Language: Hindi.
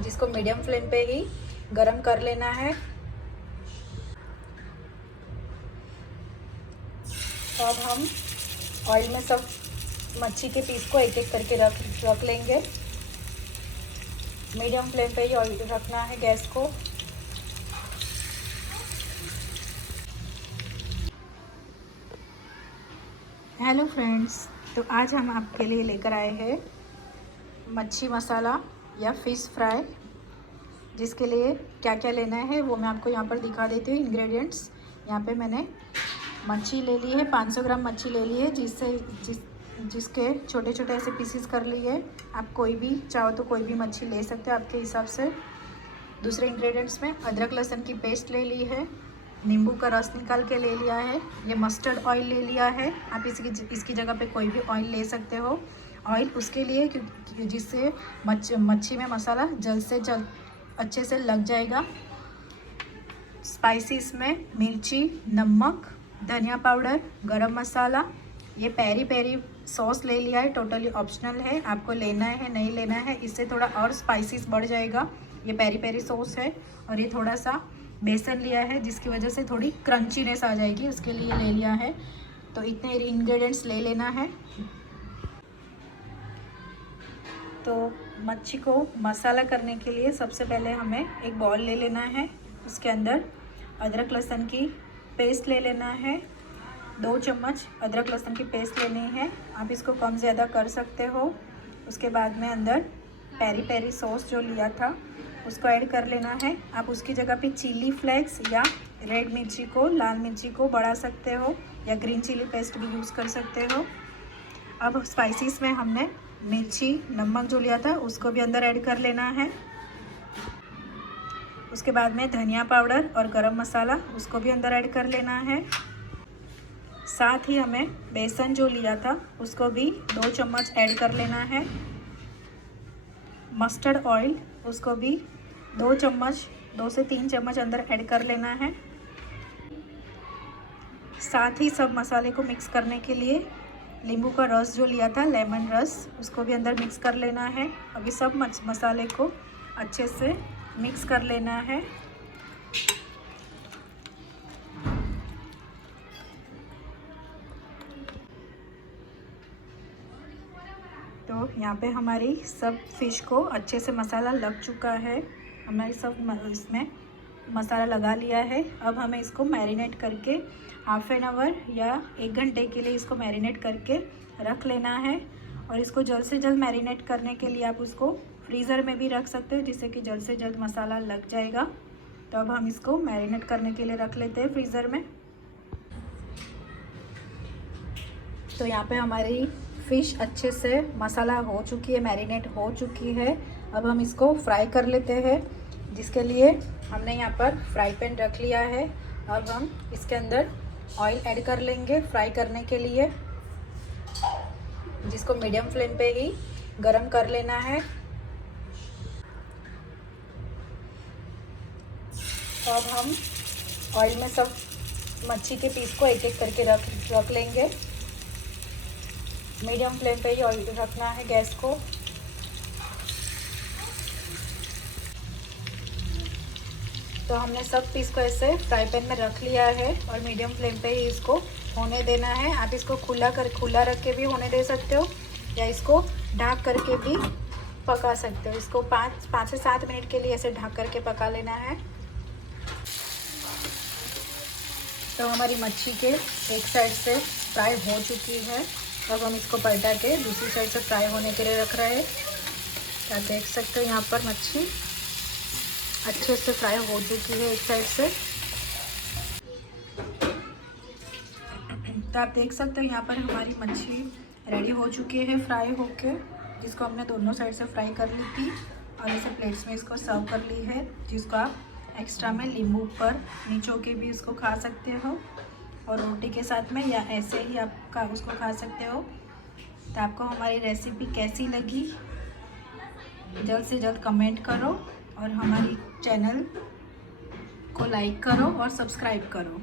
जिसको मीडियम फ्लेम पे ही गरम कर लेना है। तो अब हम ऑयल में सब मच्छी के पीस को एक एक करके रख लेंगे। मीडियम फ्लेम पे ही ऑयल रखना है गैस को। हेलो फ्रेंड्स, तो आज हम आपके लिए लेकर आए हैं मच्छी मसाला या फ़िश फ्राई। जिसके लिए क्या क्या लेना है वो मैं आपको यहाँ पर दिखा देती हूँ। इंग्रेडिएंट्स यहाँ पे मैंने मच्छी ले ली है, 500 ग्राम मच्छी ले ली है, जिसके छोटे छोटे ऐसे पीसेस कर लिए। आप कोई भी चाहो तो कोई भी मच्छी ले सकते हो आपके हिसाब से। दूसरे इंग्रेडिएंट्स में अदरक लहसुन की पेस्ट ले ली है, नींबू का रस निकाल के ले लिया है, ये मस्टर्ड ऑयल ले लिया है। आप इसकी जगह पे कोई भी ऑयल ले सकते हो। ऑयल उसके लिए क्योंकि जिससे मच्छी में मसाला जल्द से जल्द अच्छे से लग जाएगा। स्पाइसेस में मिर्ची, नमक, धनिया पाउडर, गरम मसाला, ये पेरी पेरी सॉस ले लिया है। टोटली ऑप्शनल है, आपको लेना है नहीं लेना है, इससे थोड़ा और स्पाइसेस बढ़ जाएगा। ये पेरी पेरी सॉस है। और ये थोड़ा सा बेसन लिया है जिसकी वजह से थोड़ी क्रंचीनेस आ जाएगी, उसके लिए ले लिया है। तो इतने इंग्रेडिएंट्स ले लेना है। तो मच्छी को मसाला करने के लिए सबसे पहले हमें एक बॉल ले लेना है। उसके अंदर अदरक लहसुन की पेस्ट ले लेना है। 2 चम्मच अदरक लहसुन की पेस्ट लेनी है। आप इसको कम ज़्यादा कर सकते हो। उसके बाद में अंदर पेरी पेरी सॉस जो लिया था उसको ऐड कर लेना है। आप उसकी जगह पे चिली फ्लेक्स या रेड मिर्ची को, लाल मिर्ची को बढ़ा सकते हो, या ग्रीन चिली पेस्ट भी यूज़ कर सकते हो। अब स्पाइसेस में हमने मिर्ची, नमक जो लिया था उसको भी अंदर ऐड कर लेना है। उसके बाद में धनिया पाउडर और गरम मसाला उसको भी अंदर ऐड कर लेना है। साथ ही हमें बेसन जो लिया था उसको भी 2 चम्मच ऐड कर लेना है। मस्टर्ड ऑयल उसको भी 2 से 3 चम्मच अंदर ऐड कर लेना है। साथ ही सब मसाले को मिक्स करने के लिए नींबू का रस जो लिया था, लेमन रस, उसको भी अंदर मिक्स कर लेना है। अभी सब मसाले को अच्छे से मिक्स कर लेना है। तो यहाँ पे हमारी सब फिश को अच्छे से मसाला लग चुका है। हमारी सब इसमें मसाला लगा लिया है। अब हमें इसको मैरिनेट करके हाफ़ एन आवर या 1 घंटे के लिए इसको मैरिनेट करके रख लेना है। और इसको जल्द से जल्द मैरिनेट करने के लिए आप उसको फ्रीज़र में भी रख सकते हो, जिससे कि जल्द से जल्द मसाला लग जाएगा। तो अब हम इसको मैरिनेट करने के लिए रख लेते हैं फ्रीज़र में। तो यहाँ पे हमारी फ़िश अच्छे से मसाला हो चुकी है, मैरिनेट हो चुकी है। अब हम इसको फ्राई कर लेते हैं, जिसके लिए हमने यहाँ पर फ्राई पैन रख लिया है। अब हम इसके अंदर ऑयल ऐड कर लेंगे फ्राई करने के लिए, जिसको मीडियम फ्लेम पे ही गरम कर लेना है। तो अब हम ऑयल में सब मच्छी के पीस को एक एक करके रख लेंगे। मीडियम फ्लेम पे ही ऑयल रखना है गैस को। तो हमने सब पीस को ऐसे फ्राई पैन में रख लिया है और मीडियम फ्लेम पे ही इसको होने देना है। आप इसको खुला रख के भी होने दे सकते हो, या इसको ढक करके भी पका सकते हो। इसको 5 से 7 मिनट के लिए ऐसे ढक करके पका लेना है। तो हमारी मच्छी के एक साइड से फ्राई हो चुकी है। अब हम इसको पलटा के दूसरी साइड से फ्राई होने के लिए रख रहे हैं। आप देख सकते हो यहाँ पर मच्छी अच्छे से फ्राई हो चुकी है एक साइड से। तो आप देख सकते हो यहाँ पर हमारी मच्छी रेडी हो चुकी है फ्राई होके, जिसको हमने दोनों साइड से फ्राई कर ली थी। और ऐसे प्लेट्स में इसको सर्व कर ली है, जिसको आप एक्स्ट्रा में नींबू पर निचो के भी इसको खा सकते हो, और रोटी के साथ में, या ऐसे ही आप उसको खा सकते हो। तो आपको हमारी रेसिपी कैसी लगी जल्द से जल्द कमेंट करो, और हमारी चैनल को लाइक करो और सब्सक्राइब करो।